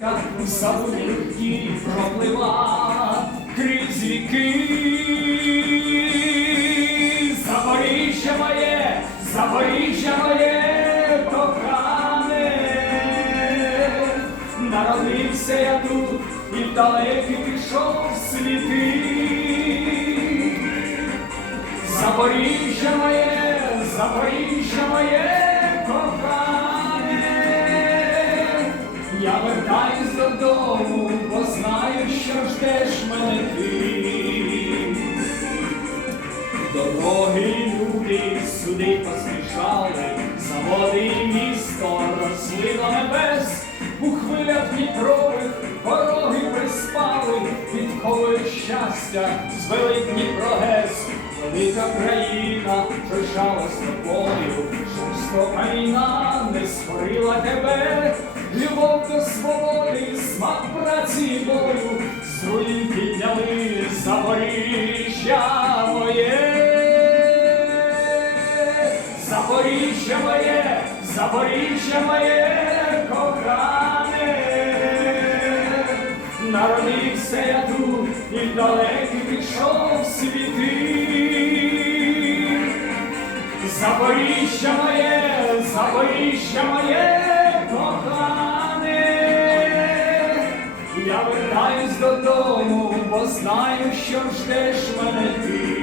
Як у саду проплива крізь віки. Запоріжжя моє, Запоріжжя моє кохане. Народився я тут і в далекі пішов світи. Запоріжжя моє, Запоріжжя моє Я додому, бо знаю, що ждеш мене ти. Дороги люди сюди поспішали, заводи і місто росли до небес, у хвилях Дніпрових пороги приспали, підковує щастя, звели Дніпрогес, велика країна прижалась тобою, жорстока війна не створила тебе, Запоріжжя моє, Запоріжжя моє кохане, народився я тут і далекий пішов світи. Запоріжжя моє, Запоріжжя моє кохане, я вертаюсь додому, бо знаю, що ждеш мене